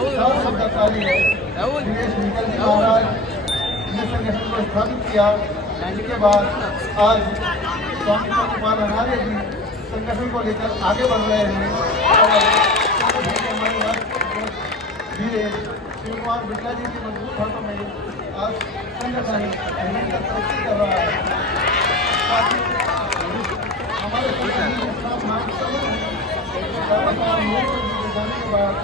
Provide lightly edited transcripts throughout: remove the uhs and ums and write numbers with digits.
शब्दाचार्य दिनेश निकल जी महाराज ने संगठन को स्थापित किया। इसके बाद आज स्वामी सत्यपाल अनार्य जी संगठन को लेकर आगे बढ़ रहे हैं और धीरे शिव कुमार बिटला जी के मजबूत हाथों में आज संगठन तरक्की कर रहा है। हमारे जाने के बाद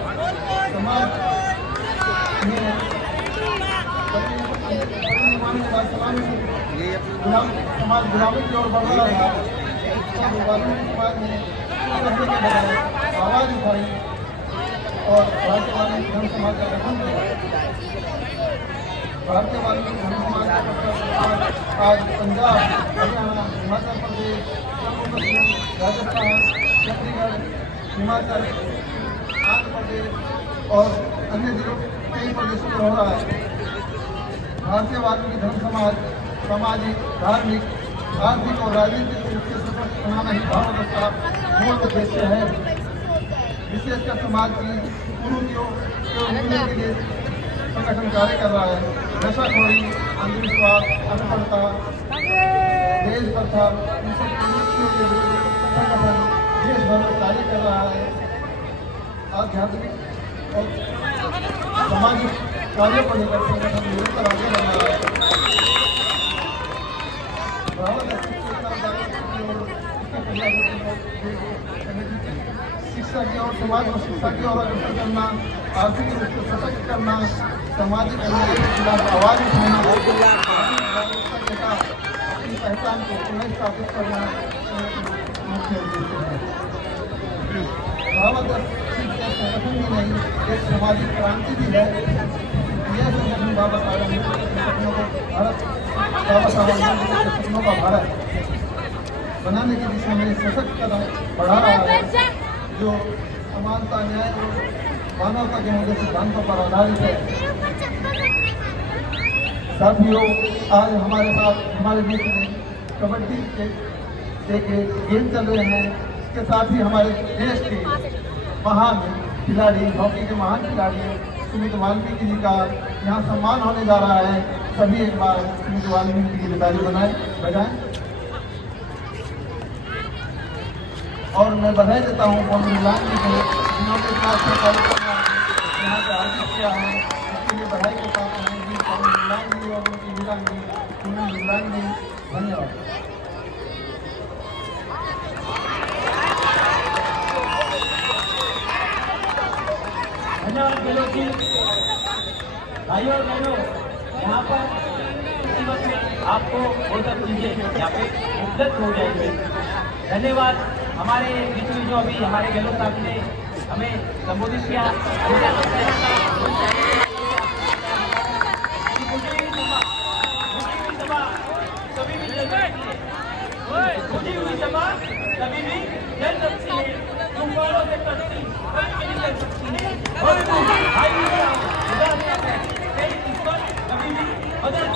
समाज में समाज गुलामी की ओर बढ़ रहा था। समाज ने आवाज उठाई और भारतीय वाल्मीकि धर्म समाज का गठन किया। भारतीय वाल्मीकि धर्म समाज का आज पंजाब, हरियाणा, हिमाचल प्रदेश, जम्मू कश्मीर, राजस्थान, छत्तीसगढ़, हिमाचल, आंध्र प्रदेश और अन्य जिलों कई प्रदेशों में हो रहा है। भारतीय वाल्मीकि धर्म समाज सामाजिक, धार्मिक, आर्थिक और राजनीतिक रूप से सशक्त बनाना ही भारत का मूल उद्देश्य है। विशेषकर समाज की कुरीतियों के उन्मूलन के लिए संगठन कार्य कर रहा है। नशाखोरी, अंधविश्वास, अनपढ़ता, देश प्रथा, इन सब कुरीतियों के लिए संगठन देश भर में कार्य कर रहा है। आध्यात्मिक और सामाजिक कार्यों को लेकर संगठन निरंतर आगे बढ़ रहा है। शिक्षा की और समाज में शिक्षा की और अग्रसर करना, आर्थिक रूप से सशक्त करना, सामाजिक अन्याय के खिलाफ आवाज उठाना, अपनी पहचान को पुनः स्थापित करना मुख्य उद्देश्य है। संगठन ही नहीं, एक सामाजिक क्रांति भी है। यह संगठन बाबा साहब अम्बेडकर के सपनों को भारत बनाने की दिशा में सशक्त कदम बढ़ा रहा है, जो समानता, न्याय और मानवता के मूल्य सिद्धांतों पर आधारित है। साथियों, आज हमारे साथ हमारे बीच में कबड्डी के गेम चल रहे हैं। इसके साथ ही हमारे देश के महान खिलाड़ी, हॉकी के महान खिलाड़ी सुमित वाल्मीकि जी का यहाँ सम्मान होने जा रहा है। सभी एक बार सुमित वाल्मीकि जी की ताली बजाएं। और मैं बधाई देता हूँ मोहन मिलान जी को, जिन्होंने साथ कार्यक्रम यहाँ पे आयोजित किया है। इसके लिए बधाई के साथ रहेंगी मोहन मिलान जी और उनकी मिलान जी, धन्यवाद। धन्यवाद खेलों की भाइयों और बहनों, यहाँ पर आपको वो सब चीजें यहाँ पे उपलब्ध हो जाएंगे। धन्यवाद। हमारे बीच में जो अभी हमारे गहलोत साहब ने हमें संबोधित किया, कभी भी जल सकती है, तूफानों से कटती कभी भी नहीं जल सकती है, और कभी भी बदल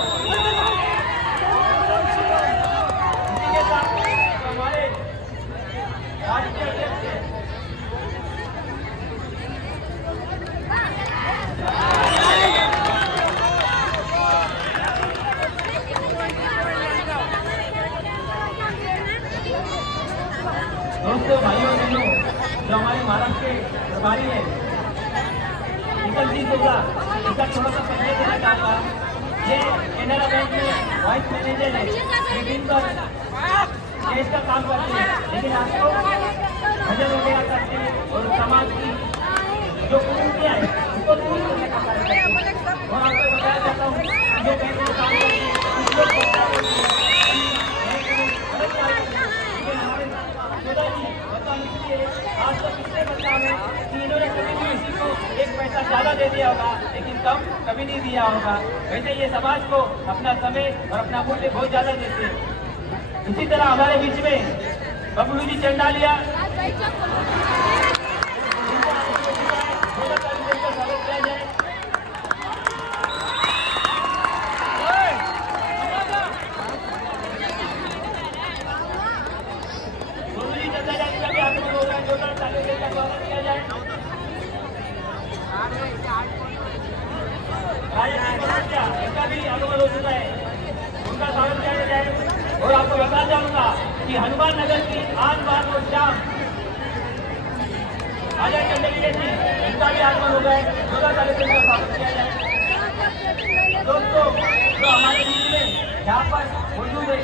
के साथ हमारे राष्ट्रीय अध्यक्ष दोस्तों, भाइयों बहनों, जो हमारे महाराष्ट्र के प्रभारी है निकल जी सोला, इसका थोड़ा सा परिचय देना चाहूँगा। ये कैनरा बैंक में वाइस मैनेजर है, लेकिन पर देश का काम करते हैं, लेकिन आपको भजन वगैरह करते हैं और समाज की जो कुरीतियाँ है उसको दूर करने का कार्य करते हैं। और आपको बताया जाता हूँ जो बैंक में काम करते हैं कुछ लोग आज तक कितने बता है कि इन्होंने कभी भी किसी को एक पैसा ज्यादा दे दिया होगा, लेकिन कम कभी नहीं दिया होगा। वैसे ये समाज को अपना समय और अपना मूल्य बहुत ज्यादा देते हैं। इसी तरह हमारे बीच में बबलू जी चंडालिया का भी आगमन हो चुका है, उनका स्वागत किया जाए। और आपको बता चाहूंगा कि हनुमान नगर की आज बात और शाम अजय चंदेलिया जी, इनका भी आगमन हो गए, उनका कार्यक्रम का स्वागत किया जाए। दोस्तों, जो हमारे बीच में यहाँ पर मौजूद है,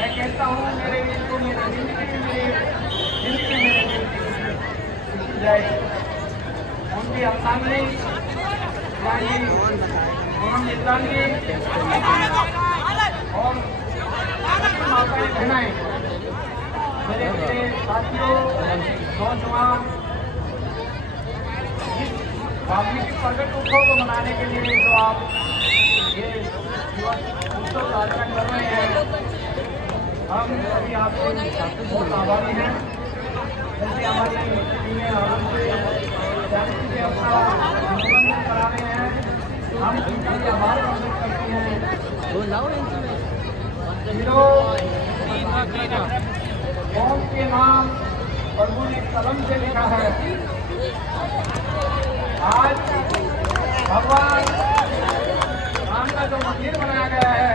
मैं कहता हूँ मेरे को मेरे जाए उनकी अफसानी और बहनाएं, मेरे साथियों, नौजवान, इस वाल्मीकि प्रकट उत्सव को मनाने के लिए जो आप ये उत्सव कार्यक्रम कर रहे हैं, हम सभी आपको बहुत आभारी हैं। जैसे हमारी टीमें आनंद से अपना मनोरंजन करा रहे हैं, हम उनके आभार प्रकट करते हैं। कौम के नाम प्रभु ने कलम से लिखा है। आज भगवान राम का जो मंदिर बनाया गया है,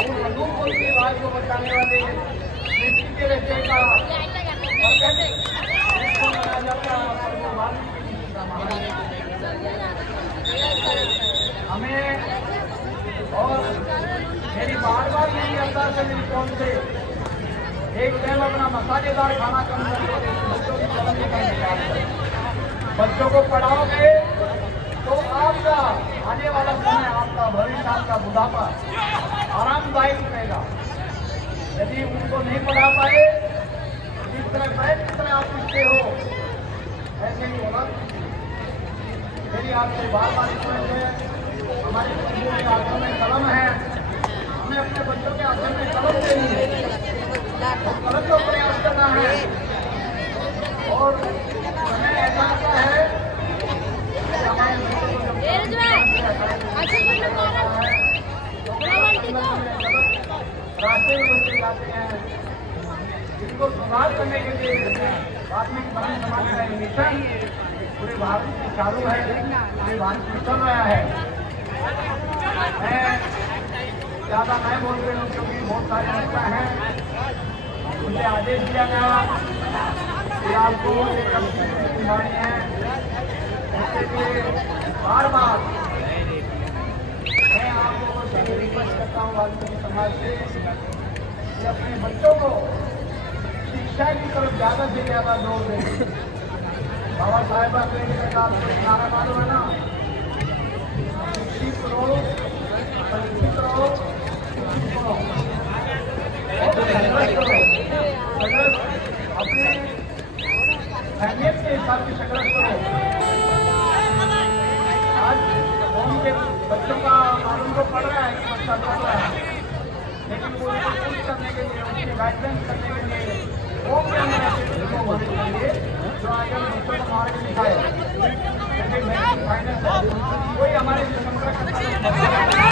वो रघुकुल के राज को बचाने वाले व्यक्ति के बच्चे का इसको मनाया जाता है। हमें और मेरी बार बार यही अंदाज है मेरी कौन से एक टाइम अपना मसालेदार खाना कम करके बच्चों की पढ़ने का इंतजार करें। बच्चों को पढ़ाओगे तो आपका आने वाला समय, आपका भविष्य, आपका बुढ़ापा आरामदायक रहेगा। यदि उनको नहीं पढ़ा पाए, जिस तरह बैठ जिस तरह आप सीखते हो, ऐसे ही होगा। मेरी आपसे बार बार रिक्वेस्ट है, हमारे बच्चों के हाथों में कलम है, हमें अपने बच्चों के हाथों में कलम देनी है, कलम को प्रयास करना है। और हमें ऐसा लगता है कि हमारे रास्ते में बच्चे जाते हैं, इसको सुधार करने के लिए प्राथमिक समाज का मिशन पूरे भारत में चालू है, पूरे भारत में चल रहा है। मैं ज़्यादा नहीं बोल रही हूँ क्योंकि बहुत सारे ऐसा हैं। मुझे आदेश दिया गया कि आपको बीमारी है, उसके लिए बार बार मैं आप लोगों से रिक्वेस्ट करता हूँ वाल्मीकि समाज से कि अपने बच्चों को शिक्षा की तरफ ज़्यादा से ज़्यादा जोर दें। बाबा साहेब अम्बेडकर का आपको नारा मालूम है ना, शिक्षित रहो, संस्कृत रहो, अपने अहमियत के हिसाब से संघर्ष करो। आज कौन के बच्चों का मालूम को पढ़ रहा है कि बच्चा पढ़ रहा है, लेकिन वो कुछ करने के लिए, उनके गाइडलाइंस करने के लिए वो क्या कोई हमारे संपर्क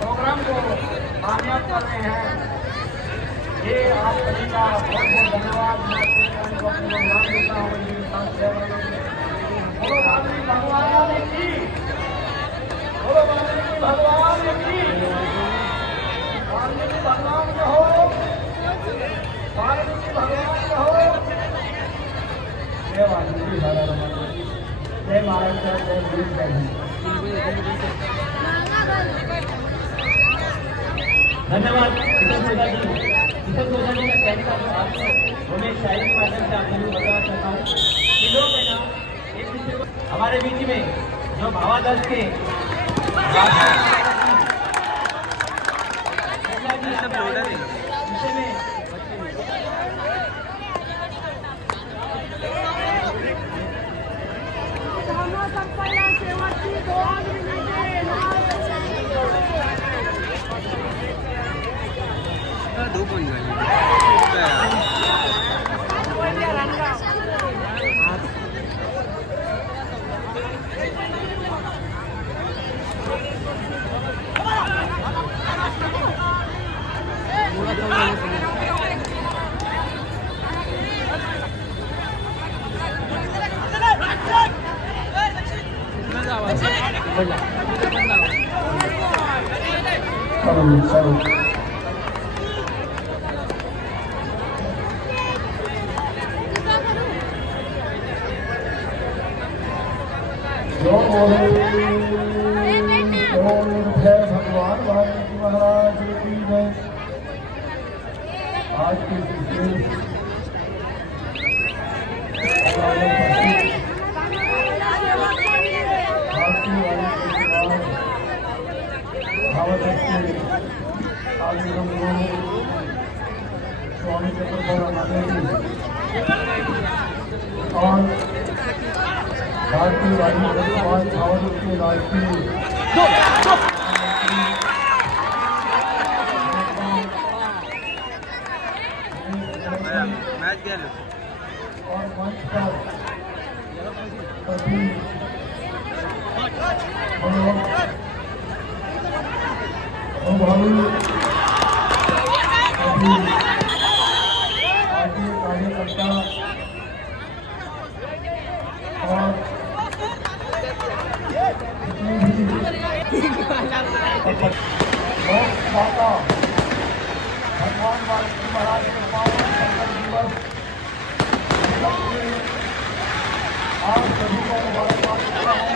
प्रोग्राम को कामयाब कर रहे हैं। ये आप सभी का बहुत बहुत धन्यवाद। मैं अपने नाम देता हूँ। बोलो वाल्मीकि भगवान की, बोलो वाल्मीकि भगवान की, वाल्मीकि भगवान कहो, वाल्मीकि भगवान कहो। जय वाल्मीकि भगवान, जय महाराष्ट्र, जय हिंद, जय हिंद। धन्यवाद किशन सोजा जी। किशन सोजा जी का कहने का जो आपने हमें शायरी के माध्यम से आपको बताना चाहता हूँ कि लोग है ना एक दूसरे को हमारे बीच में जो भावादर्श के विषय में भगवान वाल्मीकि महाराज की जय। आज की स्वामी और भारतीय वायु भगवान भावना के राष्ट्रीय और मंच पर सभी कार्यकर्ता और जितने भी माता भगवान वाल्मीकि महाराज के पावन संकल्प दिवस आप सभी को मुबारकबाद देता हूँ।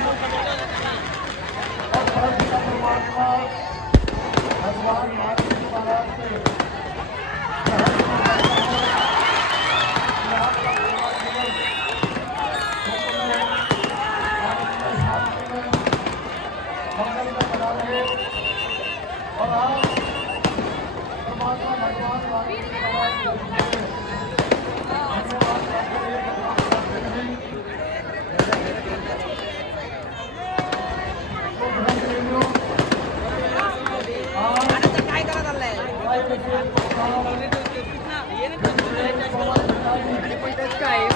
और परमपिता परमात्मा भगवान वाल्मीकि महाराज के मंगल में बना रहे और आप परमात्मा भगवान वाल्मीकि महाराज के धन्यवाद करते हुए प्रणाम करते हैं। तो धन्यवाद आज